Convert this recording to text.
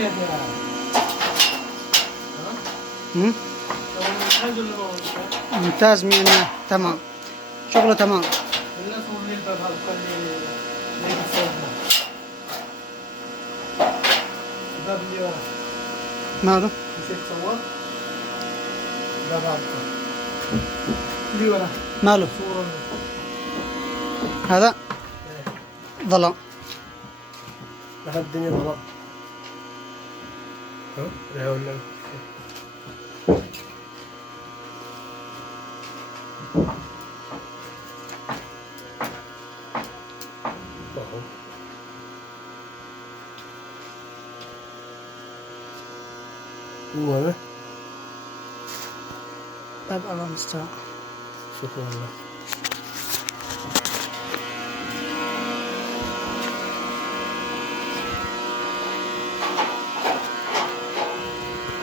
كيف يا هم؟ الحمد لله ممتاز 100 تمام، شغله تمام. الناس من الباب هذا اللي يصورنا الباب اللي ورا ماله؟ نسيت تصور الباب هذا اللي ورا ماله؟ صورة هذا ظلام. لحد الدنيا ظلام. ها؟ لا ولا هو هذا باب الله المستعان. شكرا لله.